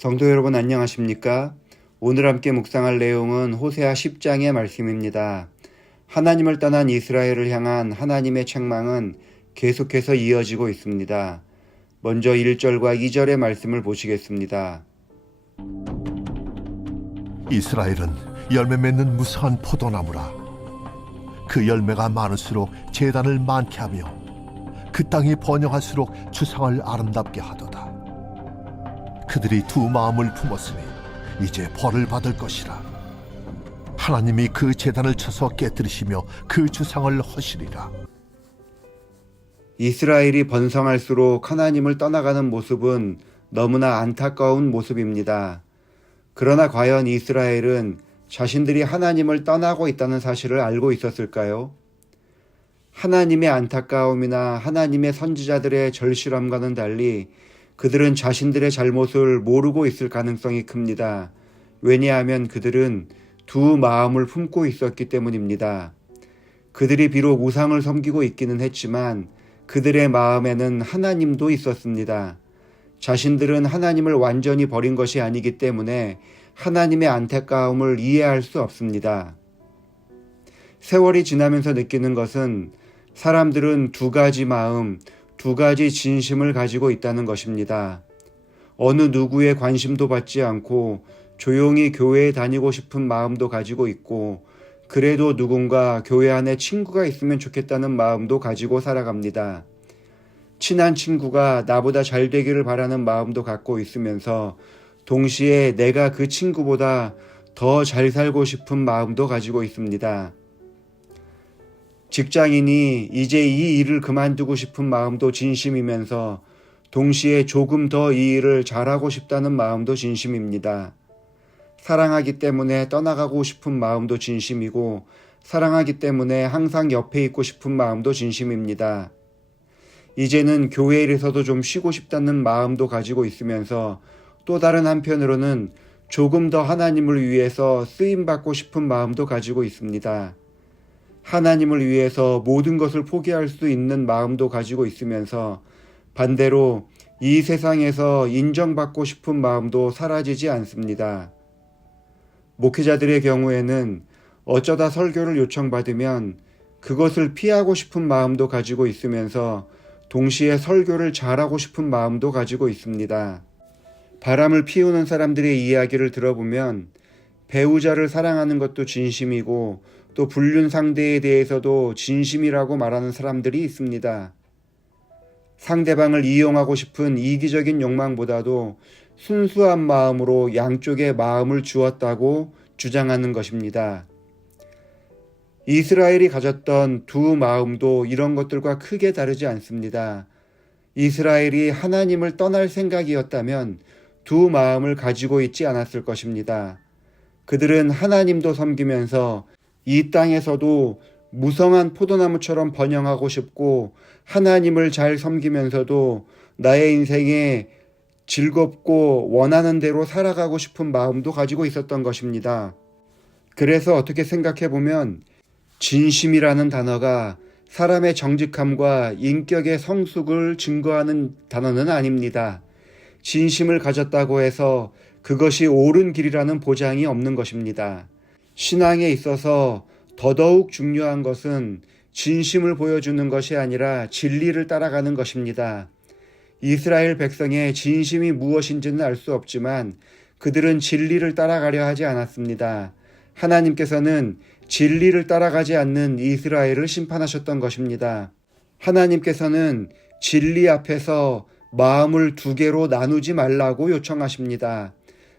성도 여러분 안녕하십니까? 오늘 함께 묵상할 내용은 호세아 10장의 말씀입니다. 하나님을 떠난 이스라엘을 향한 하나님의 책망은 계속해서 이어지고 있습니다. 먼저 1절과 2절의 말씀을 보시겠습니다. 이스라엘은 열매 맺는 무성한 포도나무라. 그 열매가 많을수록 제단을 많게 하며 그 땅이 번영할수록 주상을 아름답게 하도다. 그들이 두 마음을 품었으니 이제 벌을 받을 것이라. 하나님이 그 제단을 쳐서 깨뜨리시며 그 주상을 허시리라. 이스라엘이 번성할수록 하나님을 떠나가는 모습은 너무나 안타까운 모습입니다. 그러나 과연 이스라엘은 자신들이 하나님을 떠나고 있다는 사실을 알고 있었을까요? 하나님의 안타까움이나 하나님의 선지자들의 절실함과는 달리 그들은 자신들의 잘못을 모르고 있을 가능성이 큽니다. 왜냐하면 그들은 두 마음을 품고 있었기 때문입니다. 그들이 비록 우상을 섬기고 있기는 했지만 그들의 마음에는 하나님도 있었습니다. 자신들은 하나님을 완전히 버린 것이 아니기 때문에 하나님의 안타까움을 이해할 수 없습니다. 세월이 지나면서 느끼는 것은 사람들은 두 가지 마음, 두 가지 진심을 가지고 있다는 것입니다. 어느 누구의 관심도 받지 않고 조용히 교회에 다니고 싶은 마음도 가지고 있고, 그래도 누군가 교회 안에 친구가 있으면 좋겠다는 마음도 가지고 살아갑니다. 친한 친구가 나보다 잘 되기를 바라는 마음도 갖고 있으면서 동시에 내가 그 친구보다 더 잘 살고 싶은 마음도 가지고 있습니다. 직장인이 이제 이 일을 그만두고 싶은 마음도 진심이면서 동시에 조금 더 이 일을 잘하고 싶다는 마음도 진심입니다. 사랑하기 때문에 떠나가고 싶은 마음도 진심이고, 사랑하기 때문에 항상 옆에 있고 싶은 마음도 진심입니다. 이제는 교회 일에서도 좀 쉬고 싶다는 마음도 가지고 있으면서 또 다른 한편으로는 조금 더 하나님을 위해서 쓰임받고 싶은 마음도 가지고 있습니다. 하나님을 위해서 모든 것을 포기할 수 있는 마음도 가지고 있으면서 반대로 이 세상에서 인정받고 싶은 마음도 사라지지 않습니다. 목회자들의 경우에는 어쩌다 설교를 요청받으면 그것을 피하고 싶은 마음도 가지고 있으면서 동시에 설교를 잘하고 싶은 마음도 가지고 있습니다. 바람을 피우는 사람들의 이야기를 들어보면 배우자를 사랑하는 것도 진심이고 또 불륜 상대에 대해서도 진심이라고 말하는 사람들이 있습니다. 상대방을 이용하고 싶은 이기적인 욕망보다도 순수한 마음으로 양쪽의 마음을 주었다고 주장하는 것입니다. 이스라엘이 가졌던 두 마음도 이런 것들과 크게 다르지 않습니다. 이스라엘이 하나님을 떠날 생각이었다면 두 마음을 가지고 있지 않았을 것입니다. 그들은 하나님도 섬기면서 이 땅에서도 무성한 포도나무처럼 번영하고 싶고, 하나님을 잘 섬기면서도 나의 인생에 즐겁고 원하는 대로 살아가고 싶은 마음도 가지고 있었던 것입니다. 그래서 어떻게 생각해 보면 진심이라는 단어가 사람의 정직함과 인격의 성숙을 증거하는 단어는 아닙니다. 진심을 가졌다고 해서 그것이 옳은 길이라는 보장이 없는 것입니다. 신앙에 있어서 더더욱 중요한 것은 진심을 보여주는 것이 아니라 진리를 따라가는 것입니다. 이스라엘 백성의 진심이 무엇인지는 알 수 없지만 그들은 진리를 따라가려 하지 않았습니다. 하나님께서는 진리를 따라가지 않는 이스라엘을 심판하셨던 것입니다. 하나님께서는 진리 앞에서 마음을 두 개로 나누지 말라고 요청하십니다.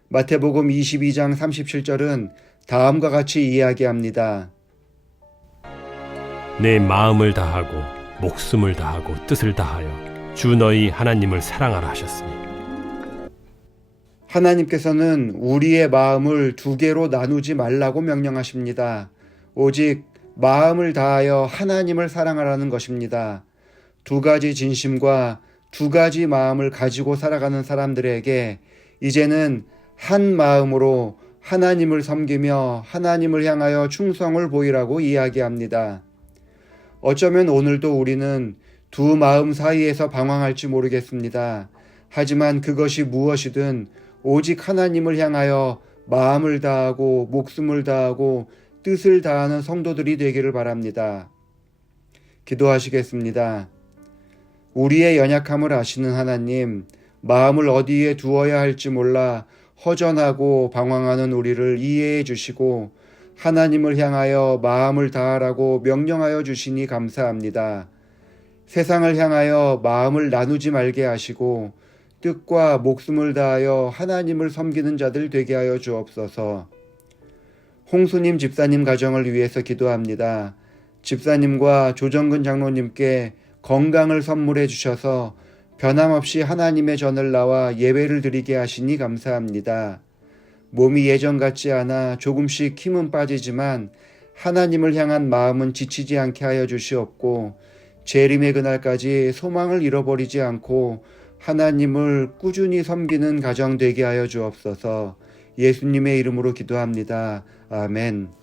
마태복음 22장 37절은 다음과 같이 이야기합니다. 내 마음을 다하고 목숨을 다하고 뜻을 다하여 주 너희 하나님을 사랑하라 하셨으니. 하나님께서는 우리의 마음을 두 개로 나누지 말라고 명령하십니다. 오직 마음을 다하여 하나님을 사랑하라는 것입니다. 두 가지 진심과 두 가지 마음을 가지고 살아가는 사람들에게 이제는 한 마음으로 하나님을 섬기며 하나님을 향하여 충성을 보이라고 이야기합니다. 어쩌면 오늘도 우리는 두 마음 사이에서 방황할지 모르겠습니다. 하지만 그것이 무엇이든 오직 하나님을 향하여 마음을 다하고 목숨을 다하고 뜻을 다하는 성도들이 되기를 바랍니다. 기도하시겠습니다. 우리의 연약함을 아시는 하나님, 마음을 어디에 두어야 할지 몰라 허전하고 방황하는 우리를 이해해 주시고 하나님을 향하여 마음을 다하라고 명령하여 주시니 감사합니다. 세상을 향하여 마음을 나누지 말게 하시고 뜻과 목숨을 다하여 하나님을 섬기는 자들 되게 하여 주옵소서. 홍수님 집사님 가정을 위해서 기도합니다. 집사님과 조정근 장로님께 건강을 선물해 주셔서 변함없이 하나님의 전을 나와 예배를 드리게 하시니 감사합니다. 몸이 예전 같지 않아 조금씩 힘은 빠지지만 하나님을 향한 마음은 지치지 않게 하여 주시옵고 재림의 그날까지 소망을 잃어버리지 않고 하나님을 꾸준히 섬기는 가정 되게 하여 주옵소서. 예수님의 이름으로 기도합니다. 아멘.